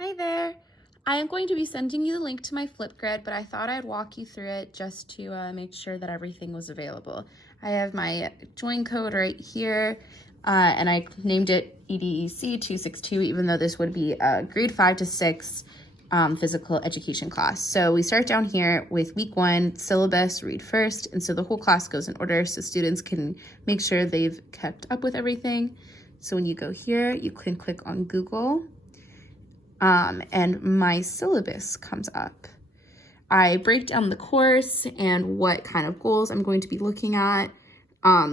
Hi there. I am going to be sending you the link to my Flipgrid, but I thought I'd walk you through it just to make sure that everything was available. I have my join code right here, and I named it EDEC 262, even though this would be a grade 5 to 6 physical education class. So we start down here with week 1 syllabus, read first, and so the whole class goes in order so students can make sure they've kept up with everything. So when you go here, you can click on Google. And my syllabus comes up. I break down the course and what kind of goals I'm going to be looking at.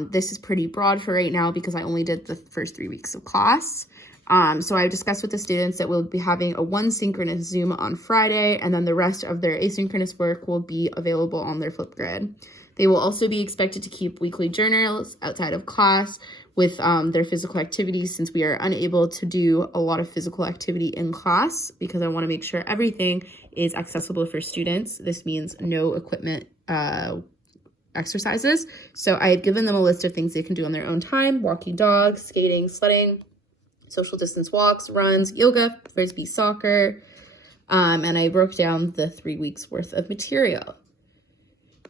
This is pretty broad for right now because I only did the first 3 weeks of class. So I've discussed with the students that we'll be having a 1 synchronous Zoom on Friday, and then the rest of their asynchronous work will be available on their Flipgrid. They will also be expected to keep weekly journals outside of class with their physical activities, since we are unable to do a lot of physical activity in class because I want to make sure everything is accessible for students. This means no equipment exercises. So I've given them a list of things they can do on their own time: walking dogs, skating, sledding, social distance walks, runs, yoga, frisbee, soccer, and I broke down the 3 weeks worth of material.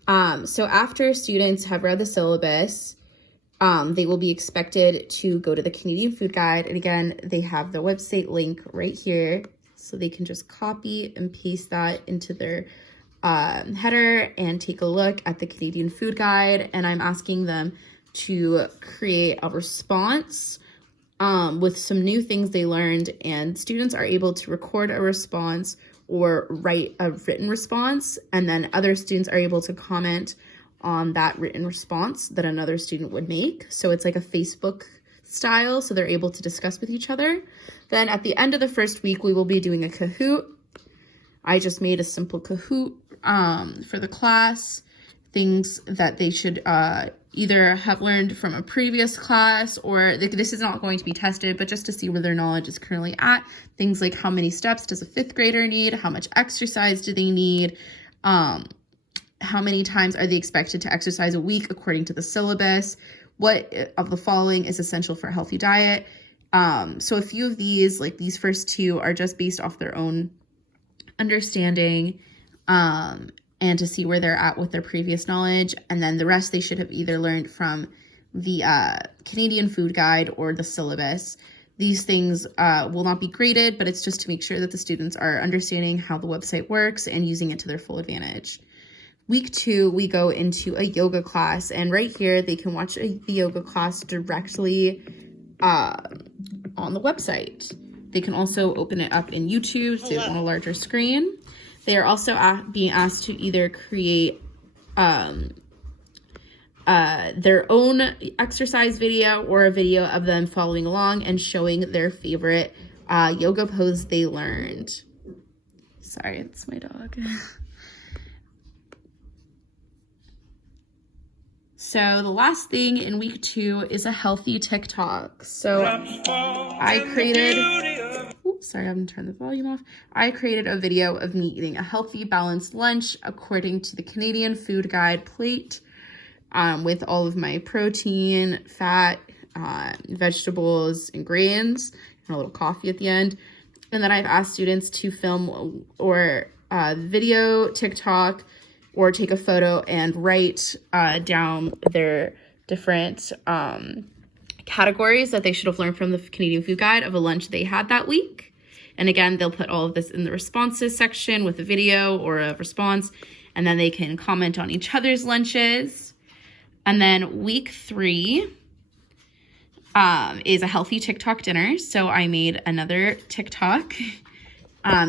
So after students have read the syllabus, they will be expected to go to the Canadian Food Guide. And again, they have the website link right here. So they can just copy and paste that into their header and take a look at the Canadian Food Guide. And I'm asking them to create a response with some new things they learned. And students are able to record a response or write a written response. And then other students are able to comment on that written response that another student would make. So it's like a Facebook style, so they're able to discuss with each other. Then at the end of the first week, we will be doing a Kahoot. I just made a simple Kahoot for the class, things that they should either have learned from a previous class, or this is not going to be tested, but just to see where their knowledge is currently at. Things like how many steps does a 5th grader need? How much exercise do they need? How many times are they expected to exercise a week according to the syllabus? What of the following is essential for a healthy diet? So a few of these, like these first 2, are just based off their own understanding and to see where they're at with their previous knowledge. And then the rest they should have either learned from the Canadian Food Guide or the syllabus. These things will not be graded, but it's just to make sure that the students are understanding how the website works and using it to their full advantage. Week 2, we go into a yoga class, and right here they can watch the yoga class directly on the website. They can also open it up in YouTube so on a larger screen. They are also being asked to either create their own exercise video or a video of them following along and showing their favorite yoga pose they learned. Sorry, it's my dog. So the last thing in week 2 is a healthy TikTok. So I created, sorry, I haven't turned the volume off. I created a video of me eating a healthy, balanced lunch according to the Canadian Food Guide plate, with all of my protein, fat, vegetables, and grains, and a little coffee at the end. And then I've asked students to film or video TikTok or take a photo and write down their different categories that they should have learned from the Canadian Food Guide of a lunch they had that week. And again, they'll put all of this in the responses section with a video or a response, and then they can comment on each other's lunches. And then week 3 is a healthy TikTok dinner. So I made another TikTok.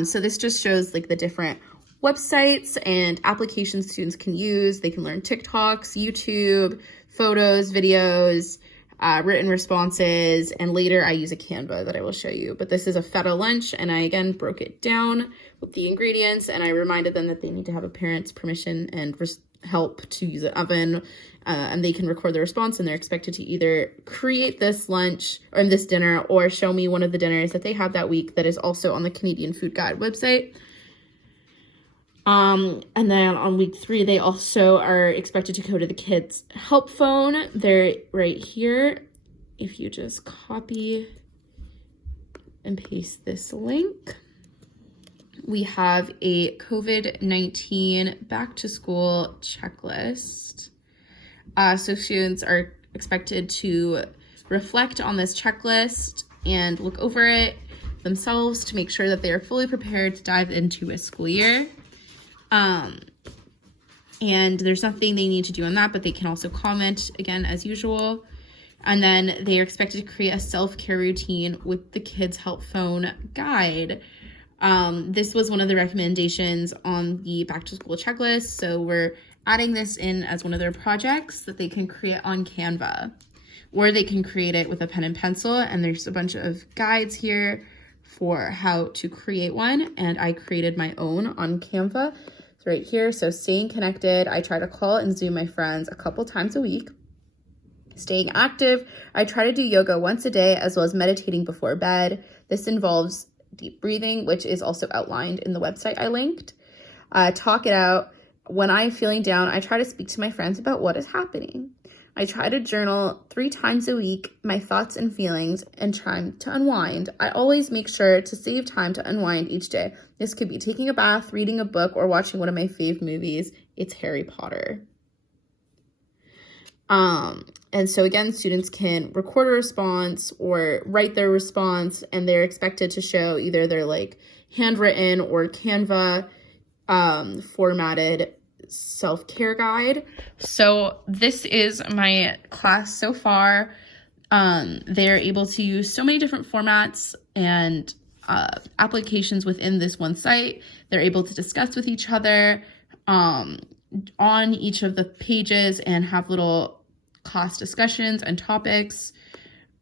So this just shows like the different websites and applications students can use. They can learn TikToks, YouTube, photos, videos, written responses, and later I use a Canva that I will show you. But this is a feta lunch, and I again broke it down with the ingredients, and I reminded them that they need to have a parent's permission and help to use an oven, and they can record the response, and they're expected to either create this lunch or this dinner or show me one of the dinners that they had that week that is also on the Canadian Food Guide website. And then on week 3, they also are expected to go to the kids' help phone. They're right here. If you just copy and paste this link, we have a COVID-19 back to school checklist. So students are expected to reflect on this checklist and look over it themselves to make sure that they are fully prepared to dive into a school year. And there's nothing they need to do on that, but they can also comment again as usual. And then they are expected to create a self-care routine with the Kids Help Phone guide. This was one of the recommendations on the back to school checklist. So we're adding this in as one of their projects that they can create on Canva, or they can create it with a pen and pencil. And there's a bunch of guides here for how to create one. And I created my own on Canva. It's right here. So staying connected. I try to call and Zoom my friends a couple times a week. Staying active. I try to do yoga once a day, as well as meditating before bed. This involves deep breathing, which is also outlined in the website I linked. Talk it out. When I'm feeling down, I try to speak to my friends about what is happening. I try to journal 3 times a week, my thoughts and feelings, and try to unwind. I always make sure to save time to unwind each day. This could be taking a bath, reading a book, or watching one of my fave movies. It's Harry Potter. And so again, students can record a response or write their response, and they're expected to show either their like handwritten or Canva formatted self-care guide. So this is my class so far. They're able to use so many different formats and applications within this one site. They're able to discuss with each other on each of the pages and have little class discussions and topics.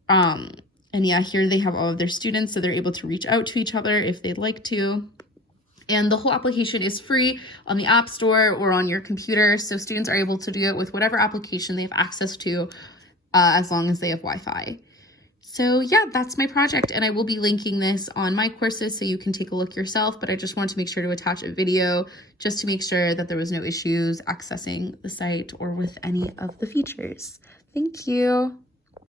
And yeah, here they have all of their students, so they're able to reach out to each other if they'd like to. And the whole application is free on the App Store or on your computer, so students are able to do it with whatever application they have access to, as long as they have Wi-Fi. So yeah, that's my project, and I will be linking this on my courses so you can take a look yourself, but I just want to make sure to attach a video just to make sure that there was no issues accessing the site or with any of the features. Thank you.